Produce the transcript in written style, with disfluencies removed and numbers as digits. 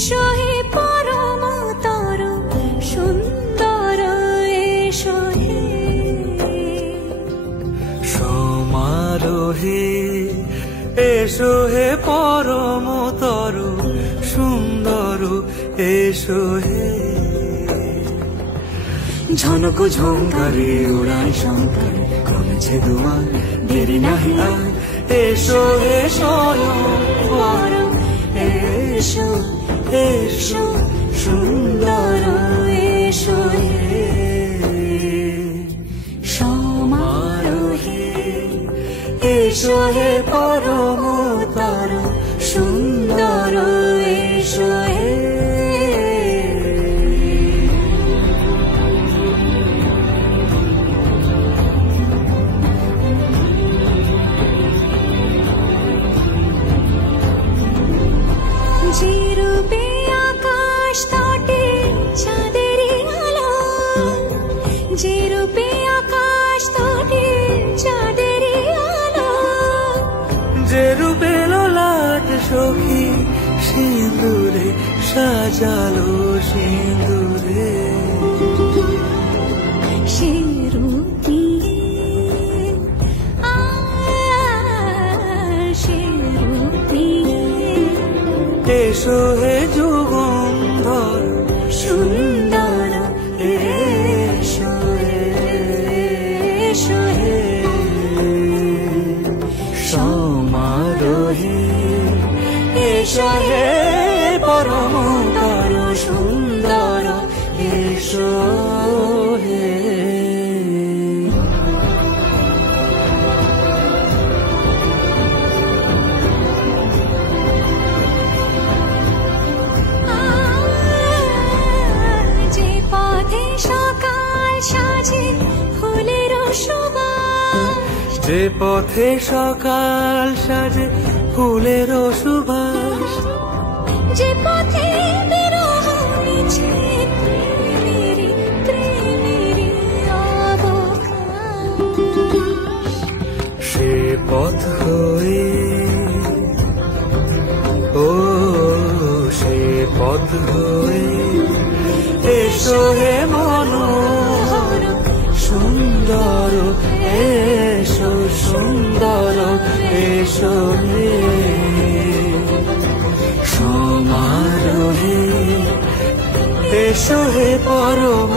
এসো হে পরম তর সুন্দর এসো হে সমারোহে এসো হে পরম তর সুন্দর এসো হে ঝনক ঝঙ্কারে উড়ায় শঙ্কর কমেছে দুয়ার দেরি নাহি আর এসো হে স্বয়ং পরম এসো এসো সুন্দর এসো হে সমারোহে এসো হে পরম তর সুন্দর এসো হে যে রূপে আকাশ তটে চাঁদেরই আলো যে রূপে আকাশ তটে চাঁদেরই আলো যে রূপে ললাট সখী সিঁদুরে সাজালো সিঁদুরে সে রূপী সে রূপী এসো হে যুগন্ধর সুন্দর এসো এসো হে সমারোহে এসো হে পরম তর সুন্দর এসো হে যে পথে সকাল সাজে ফুলের সুবাস যে পথে সকাল সাজে ফুলের সুবাস যে পথে বিরহ মিছে প্রেমেরই অবকাশ সে পথ হয়ে ও সে পথ হয়ে এসো হে মনোহর সুন্দর এসো সুন্দর এসো হে সমারোহে এসো হে পরম